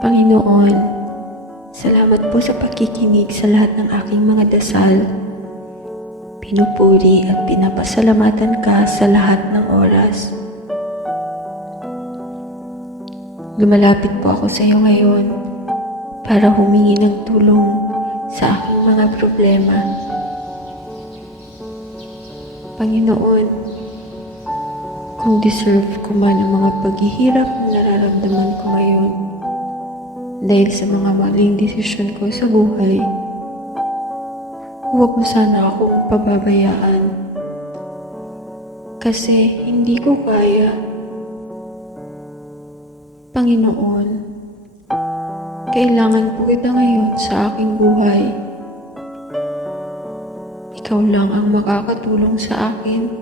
Panginoon, salamat po sa pakikinig sa lahat ng aking mga dasal. Pinupuri at pinapasalamatan ka sa lahat ng oras. Lumalapit po ako sa iyo ngayon para humingi ng tulong sa aking mga problema. Panginoon, kung deserve ko man ang mga paghihirap na nararamdaman ko ngayon dahil sa mga maling desisyon ko sa buhay, huwag mo sana akong pababayaan kasi hindi ko kaya. Panginoon, kailangan po kita ngayon sa aking buhay. Ikaw lang ang makakatulong sa akin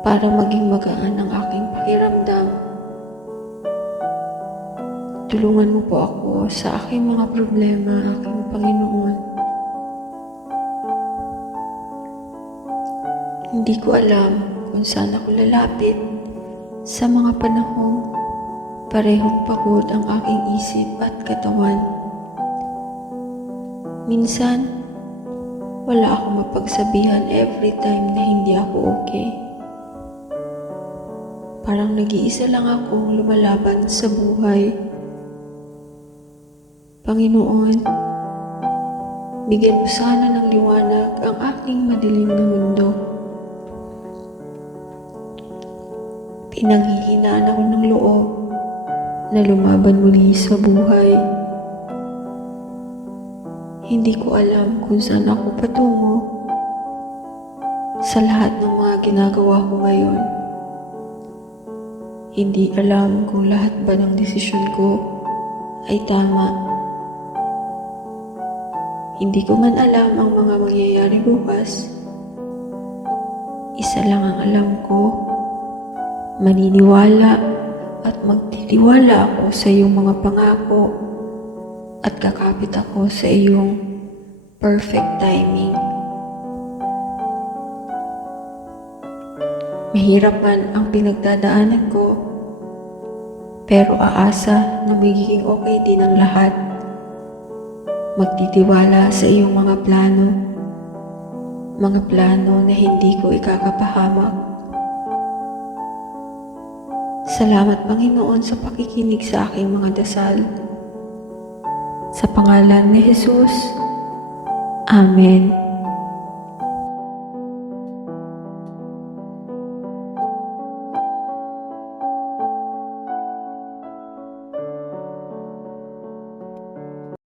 para maging magaan ang aking pakiramdam. Tulungan mo po ako sa aking mga problema, aking Panginoon. Hindi ko alam kung saan ako lalapit sa mga panahong parehong pagod ang aking isip at katawan. Minsan, wala akong mapagsabihan every time na hindi ako okay. Parang nag-iisa lang akong lumalaban sa buhay. Panginoon, bigyan mo sana ng liwanag ang aking madilim na mundo. Pinanghihinaan ako ng loob na lumaban muli sa buhay. Hindi ko alam kung saan ako patungo sa lahat ng mga ginagawa ko ngayon. Hindi alam kung lahat ba ng desisyon ko ay tama. Hindi ko man alam ang mga mangyayari bukas. Isa lang ang alam ko, maniniwala at magtitiwala ako sa iyong mga pangako at kakapit ako sa iyong perfect timing. Mahirap man ang pinagdadaanan ko, pero aasa na magiging okay din ang lahat. Magtitiwala sa iyong mga plano na hindi ko ikakapahamak. Salamat Panginoon sa pakikinig sa aking mga dasal. Sa pangalan ni Jesus, Amen.